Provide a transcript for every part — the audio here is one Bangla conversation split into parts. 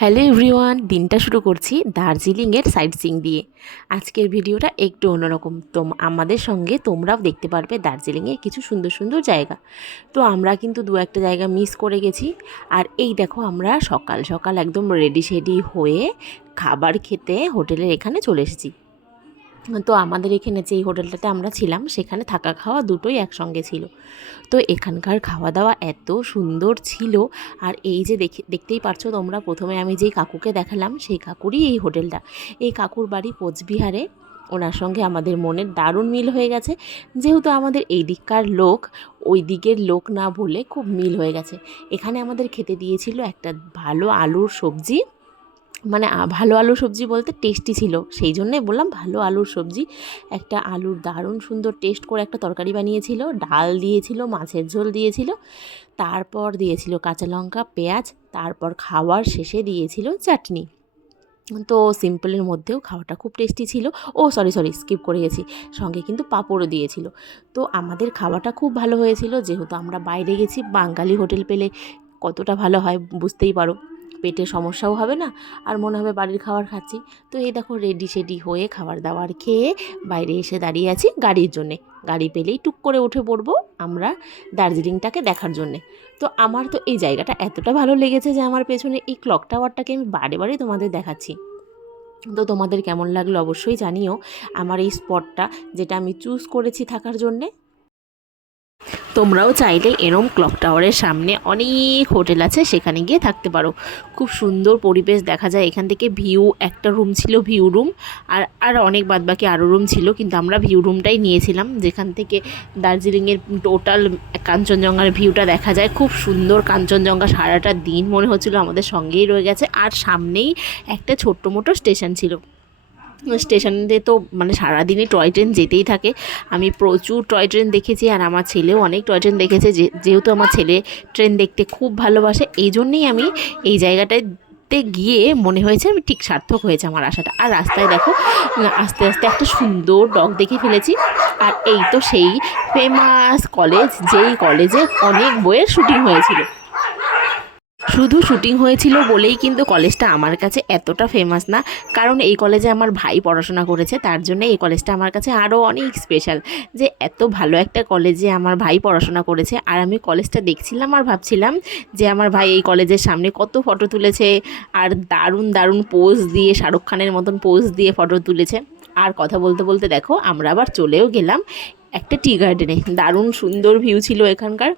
হ্যালো এভরিওয়ান, দিনটা শুরু করছি দার্জিলিংয়ের সাইট সিইং দিয়ে। আজকের ভিডিওটা একটু অন্যরকম। আমাদের সঙ্গে তোমরাও দেখতে পারবে দার্জিলিংয়ের কিছু সুন্দর সুন্দর জায়গা। তো আমরা কিন্তু দু একটা জায়গা মিস করে গেছি। আর এই দেখো, আমরা সকাল সকাল একদম রেডি শেডি হয়ে খাবার খেতে হোটেলের এখানে চলে এসেছি। তো আমাদের এখানে যেই হোটেলটাতে আমরা ছিলাম সেখানে থাকা খাওয়া দুটোই একসঙ্গে ছিল। তো এখানকার খাওয়া দাওয়া এত সুন্দর ছিল। আর এই যে দেখতেই পারছো তোমরা, প্রথমে আমি যেই কাকুকে দেখালাম সেই কাকুরই এই হোটেলটা। এই কাকুর বাড়ি কোচবিহারে। ওনার সঙ্গে আমাদের মনের দারুণ মিল হয়ে গেছে, যেহেতু আমাদের এই দিককার লোক ওই দিকের লোক না বলে খুব মিল হয়ে গেছে। এখানে আমাদের খেতে দিয়েছিল একটা ভালো আলুর সবজি, মানে ভালো আলুর সবজি বলতে টেস্টি ছিল, সেই জন্যে বললাম ভালো আলুর সবজি। একটা আলুর দারুণ সুন্দর টেস্ট করে একটা তরকারি বানিয়েছিল, ডাল দিয়েছিল, মাছের ঝোল দিয়েছিল, তারপর দিয়েছিল কাঁচা লঙ্কা পেঁয়াজ, তারপর খাওয়ার শেষে দিয়েছিল চাটনি। তো সিম্পলের মধ্যেও খাওয়াটা খুব টেস্টি ছিল। ও সরি স্কিপ করে গেছি, সঙ্গে কিন্তু পাঁপড়ও দিয়েছিল। তো আমাদের খাওয়াটা খুব ভালো হয়েছিল, যেহেতু আমরা বাইরে গেছি, বাঙালি হোটেল পেলে কতটা ভালো হয় বুঝতেই পারো। পেটের সমস্যাও হবে না, আর মনে হবে বাড়ির খাবার খাচ্ছি। তো এই দেখো, রেডি শেডি হয়ে খাবার দাবার খেয়ে বাইরে এসে দাঁড়িয়ে আছি গাড়ির জন্যে। গাড়ি পেলেই টুক করে উঠে পড়বো আমরা দার্জিলিংটাকে দেখার জন্যে। তো আমার তো এই জায়গাটা এতটা ভালো লেগেছে যে আমার পেছনে এই ক্লক টাওয়ারটাকে আমি বারে বারে তোমাদের দেখাচ্ছি। তো তোমাদের কেমন লাগলো অবশ্যই জানিও আমার এই স্পটটা, যেটা আমি চুজ করেছি থাকার জন্যে। তোমরাও চাইলে এরম ক্লক টাওয়ারের সামনে অনেক হোটেল আছে, সেখানে গিয়ে থাকতে পারো। খুব সুন্দর পরিবেশ দেখা যায় এখান থেকে। ভিউ, একটা রুম ছিল ভিউ রুম, আর আর অনেক বাদবাকি আরও রুম ছিল, কিন্তু আমরা ভিউ রুমটাই নিয়েছিলাম, যেখান থেকে দার্জিলিংয়ের টোটাল কাঞ্চনজঙ্ঘার ভিউটা দেখা যায়। খুব সুন্দর কাঞ্চনজঙ্ঘা, সারাটা দিন মনে হচ্ছিলো আমাদের সঙ্গেই রয়ে গেছে। আর সামনেই একটা ছোট্ট মোটো স্টেশন ছিল। স্টেশনে তো মানে সারাদিনই টয় ট্রেন যেতেই থাকে। আমি প্রচুর টয় ট্রেন দেখেছি, আর আমার ছেলেও অনেক টয় ট্রেন দেখেছে। যেহেতু আমার ছেলে ট্রেন দেখতে খুব ভালোবাসে, এই জন্যেই আমি এই জায়গাটায় গিয়ে মনে হয়েছে আমি ঠিক সার্থক হয়েছে আমার আশাটা। আর রাস্তায় দেখো, আস্তে আস্তে একটা সুন্দর ডগ দেখে ফেলেছি। আর এই তো সেই ফেমাস কলেজ, যেই কলেজে অনেক বইয়ের শুটিং হয়েছিল। শুধু শুটিং হয়েছিল বলেই কিন্তু কলেজটা আমার কাছে এতটা ফেমাস না, কারণ এই কলেজে আমার ভাই পড়াশোনা করেছে, তার জন্য এই কলেজটা আমার কাছে আরও অনেক স্পেশাল। যে এত ভালো একটা কলেজে আমার ভাই পড়াশোনা করেছে। আর আমি কলেজটা দেখছিলাম আর ভাবছিলাম যে আমার ভাই এই কলেজের সামনে কত ফটো তুলেছে, আর দারুণ দারুণ পোজ দিয়ে, শাহরুখ খানের মতন পোজ দিয়ে ফটো তুলেছে। আর কথা বলতে বলতে দেখো আমরা আবার চলেও গেলাম একটা টি গার্ডেনে। দারুণ সুন্দর ভিউ ছিল এখানকার।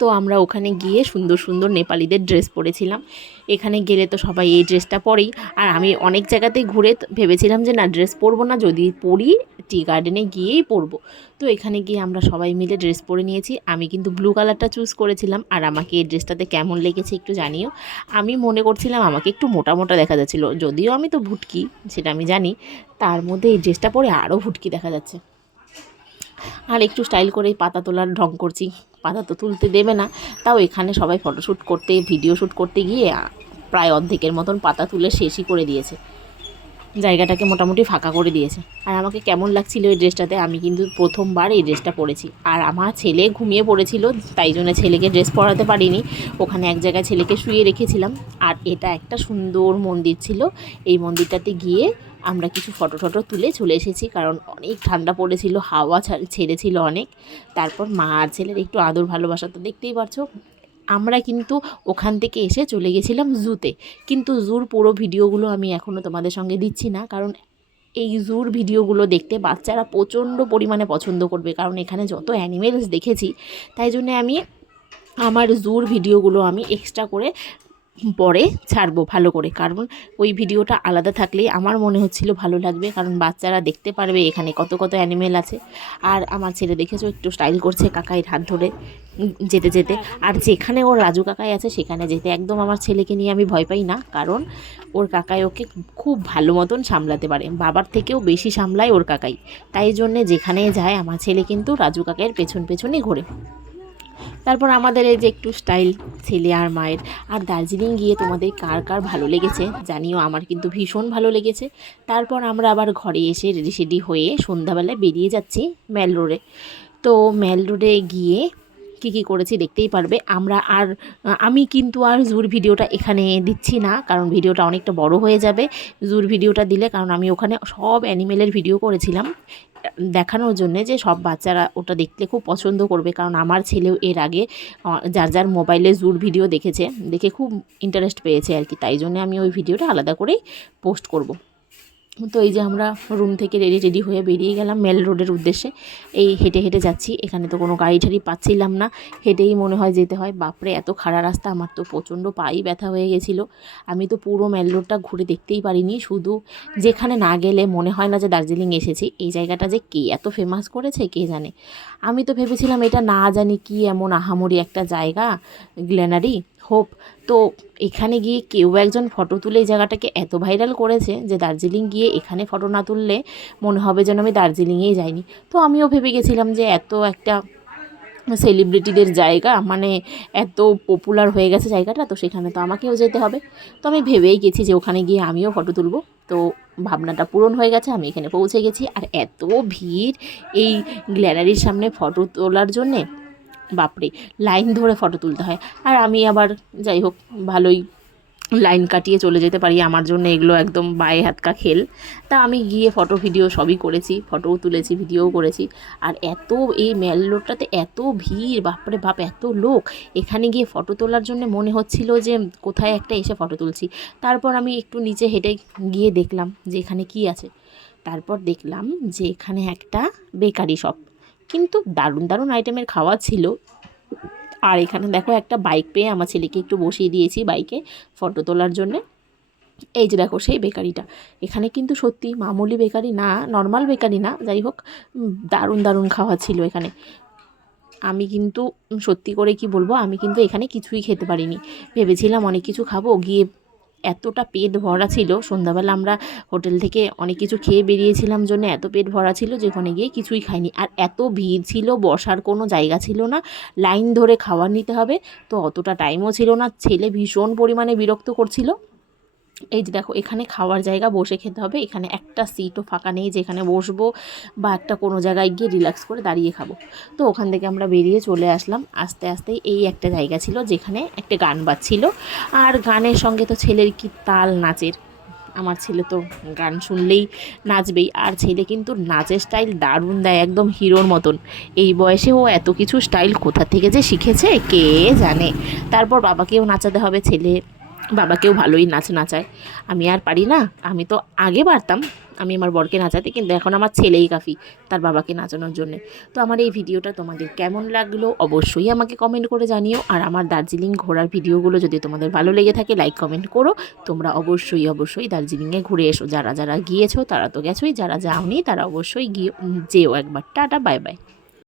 তো আমরা ওখানে গিয়ে সুন্দর সুন্দর নেপালিদের ড্রেস পরেছিলাম। এখানে গেলে তো সবাই এই ড্রেসটা পরেই। আর আমি অনেক জায়গাতেই ঘুরে ভেবেছিলাম যে না, ড্রেস পরবো না, যদি পরি টি গার্ডেনে গিয়েই পরবো। তো এখানে গিয়ে আমরা সবাই মিলে ড্রেস পরে নিয়েছি। আমি কিন্তু ব্লু কালারটা চুজ করেছিলাম। আর আমাকে এই ড্রেসটাতে কেমন লেগেছে একটু জানিও। আমি মনে করছিলাম আমাকে একটু মোটা মোটা দেখা যাচ্ছিলো, যদিও আমি তো ভুটকি, সেটা আমি জানি। তার মধ্যে এই ড্রেসটা পরে আরও ভুটকি দেখা যাচ্ছে। আর একটু স্টাইল করেই পাতা তোলার ঢং করছি। পাতা তো তুলতে দেবে না, তাও এখানে সবাই ফটোশ্যুট করতে, ভিডিও শ্যুট করতে গিয়ে প্রায় অর্ধেকের মতন পাতা তুলে শেষই করে দিয়েছে, জায়গাটাকে মোটামুটি ফাঁকা করে দিয়েছে। আর আমাকে কেমন লাগছিল এই ড্রেসটাতে, আমি কিন্তু প্রথমবার এই ড্রেসটা পরেছি। আর আমার ছেলে ঘুমিয়ে পড়েছিল, তাই জন্য ছেলেকে ড্রেস পরাতে পারিনি। ওখানে এক জায়গায় ছেলেকে শুয়ে রেখেছিলাম। আর এটা একটা সুন্দর মন্দির ছিল। এই মন্দিরটাতে গিয়ে আমরা কিছু ফটো টটো তুলে চলে এসেছি, কারণ অনেক ঠান্ডা পড়েছিল, হাওয়া ছেড়েছিল অনেক। তারপর মা আর ছেলের একটু আদর ভালোবাসা তো দেখতেই পারছো। আমরা কিন্তু ওখান থেকে এসে চলে গেছিলাম জুতে। কিন্তু জুর পুরো ভিডিওগুলো আমি এখনও তোমাদের সঙ্গে দিচ্ছি না, কারণ এই জুর ভিডিওগুলো দেখতে বাচ্চারা প্রচণ্ড পরিমাণে পছন্দ করবে, কারণ এখানে যত অ্যানিমেলস দেখেছি। তাই জন্যে আমি আমার জুর ভিডিওগুলো আমি এক্সট্রা করে পরে ছাড়বো ভালো করে, কারণ ওই ভিডিওটা আলাদা থাকলেই আমার মনে হচ্ছিল ভালো লাগবে, কারণ বাচ্চারা দেখতে পারবে এখানে কত কত অ্যানিমেল আছে। আর আমার ছেলে দেখেছো একটু স্টাইল করছে কাকাইয়ের হাত ধরে যেতে যেতে। আর যেখানে ওর রাজু কাকাই আছে সেখানে যেতে একদম আমার ছেলেকে নিয়ে আমি ভয় পাই না, কারণ ওর কাকাই ওকে খুব ভালো মতন সামলাতে পারে, বাবার থেকেও বেশি সামলায় ওর কাকাই। তাই জন্যে যেখানে যায় আমার ছেলে কিন্তু রাজু কাকাইয়ের পেছন পেছনই ঘোরে। তারপর আমাদের এই যে একটু স্টাইল ছেলে আর মায়ের। আর দার্জিলিং গিয়ে তোমাদের কার কার ভালো লেগেছে জানিও, আমার কিন্তু ভীষণ ভালো লেগেছে। তারপর আমরা আবার ঘরে এসে রেডি সেডি হয়ে সন্ধ্যাবেলায় বেরিয়ে যাচ্ছি মেল রোডে। তো মেল রোডে গিয়ে কী করেছি দেখতেই পারবে। আমি কিন্তু আর জুর ভিডিওটা এখানে দিচ্ছি না, কারণ ভিডিওটা অনেকটা বড় হয়ে যাবে জুর ভিডিওটা দিলে, কারণ আমি ওখানে সব অ্যানিমেলের ভিডিও করেছিলাম দেখানোর জন্যে যে সব বাচ্চারা ওটা দেখতে খুব পছন্দ করবে, কারণ আমার ছেলেও এর আগে যার যার মোবাইলে জুর ভিডিও দেখেছে, দেখে খুব ইন্টারেস্ট পেয়েছে আর কি, তাই জন্য আমি ওই ভিডিওটা আলাদা করেই পোস্ট করব। তো এই যে আমরা রুম থেকে রেডি হয়ে বেরিয়ে গেলাম মেল রোডের উদ্দেশ্যে। এই হেঁটে হেঁটে যাচ্ছি, এখানে তো কোনো গাড়ি ঠাড়ি পাচ্ছিলাম না, হেঁটেই মনে হয় যেতে হয়। বাপরে এত খাড়া রাস্তা, আমার তো প্রচণ্ড পাই ব্যথা হয়ে গেছিলো। আমি তো পুরো মেল রোডটা ঘুরে দেখতেই পারিনি, শুধু যেখানে না গেলে মনে হয় না যে দার্জিলিং এসেছি। এই জায়গাটা যে কে এত ফেমাস করেছে কে জানে। আমি তো ভেবেছিলাম এটা না জানি কি এমন আহামরি একটা জায়গা, গ্ল্যানারি হোপ। তো এখানে গিয়ে কেউ একজন ফটো তুলে এই জায়গাটাকে এত ভাইরাল করেছে যে দার্জিলিং গিয়ে এখানে ফটো না তুললে মনে হবে যেন আমি দার্জিলিংয়েই যাইনি। তো আমিও ভেবে গেছিলাম যে এত একটা সেলিব্রিটিদের জায়গা, মানে এত পপুলার হয়ে গেছে জায়গাটা, তো সেখানে তো আমাকেও যেতে হবে। তো আমি ভেবেই গেছি যে ওখানে গিয়ে আমিও ফটো তুলব। তো ভাবনাটা পূরণ হয়ে গেছে, আমি এখানে পৌঁছে গেছি। আর এত ভিড় এই গ্যালারির সামনে ফটো তোলার জন্যে, বাপরে লাইন ধরে ফটো তুলতে হয়। আর আমি আবার যাই হোক ভালোই লাইন কাটিয়ে চলে যেতে পারি, আমার জন্য এগুলো একদম বায়ে হাতকা খেল। তা আমি গিয়ে ফটো ভিডিও সবই করেছি, ফটোও তুলেছি, ভিডিওও করেছি। আর এত এই মেল রোডটাতে এত ভিড়, বাপরে বাপ এত লোক, এখানে গিয়ে ফটো তোলার জন্য মনে হচ্ছিল যে কোথায় একটা এসে ফটো তুলছি। তারপর আমি একটু নিচে হেঁটে গিয়ে দেখলাম যে এখানে কী আছে। তারপর দেখলাম যে এখানে একটা বেকারি শপ, কিন্তু দারুণ দারুণ আইটেমের খাওয়া ছিল। আর এখানে দেখো একটা বাইক পেয়ে আমার ছেলেকে একটু বসিয়ে দিয়েছি বাইকে ফটো তোলার জন্যে। এই যে দেখো সেই বেকারিটা, এখানে কিন্তু সত্যি মামুলি বেকারি না, নর্মাল বেকারি না, যাই হোক দারুণ দারুণ খাওয়া ছিল এখানে। আমি কিন্তু সত্যি করে কি বলবো, আমি কিন্তু এখানে কিছুই খেতে পারিনি, ভেবেছিলাম অনেক কিছু খাবো, গিয়ে এতটা পেট ভরা ছিল। সন্ধ্যাবেলা আমরা হোটেল থেকে অনেক কিছু খেয়ে বেরিয়েছিলাম জন্য এত পেট ভরা ছিল যে ওখানে গিয়ে কিছুই খাইনি। আর এত ভিড় ছিল, বসার কোনো জায়গা ছিল না, লাইন ধরে খাবার নিতে হবে, তো অতটা টাইমও ছিল না। ছেলে ভীষণ পরিমাণে বিরক্ত করছিল। এই যে দেখো এখানে খাওয়ার জায়গা, বসে খেতে হবে, এখানে একটা সিটও ফাঁকা নেই যেখানে বসবো বা একটা কোনো জায়গায় গিয়ে রিল্যাক্স করে দাঁড়িয়ে খাবো। তো ওখান থেকে আমরা বেরিয়ে চলে আসলাম আস্তে আস্তে। এই একটা জায়গা ছিল যেখানে একটা গান বাজছিল, আর গানের সঙ্গে তো ছেলের কি তাল নাচের, আমার ছেলে তো গান শুনলেই নাচবেই। আর ছেলে কিন্তু নাচের স্টাইল দারুণ দেয়, একদম হিরোর মতন। এই বয়সে ও এত কিছু স্টাইল কোথা থেকে যে শিখেছে কে জানে। তারপর বাবাকেও নাচাতে হবে, ছেলে বাবাকেও ভালোই নাচ নাচায়। আমি আর পারি না, আমি তো আগে পারতাম আমি আমার বরকে নাচাতে, কিন্তু এখন আমার ছেলেই কাফি তার বাবাকে নাচানোর জন্যে। তো আমার এই ভিডিওটা তোমাদের কেমন লাগলো অবশ্যই আমাকে কমেন্ট করে জানিও। আর আমার দার্জিলিং ঘোরার ভিডিওগুলো যদি তোমাদের ভালো লেগে থাকে লাইক কমেন্ট করো। তোমরা অবশ্যই দার্জিলিংয়ে ঘুরে এসো, যারা যারা গিয়েছো তারা তো গেছোই, যারা যাওনি তারা অবশ্যই যেও একবার। Tata, bye bye.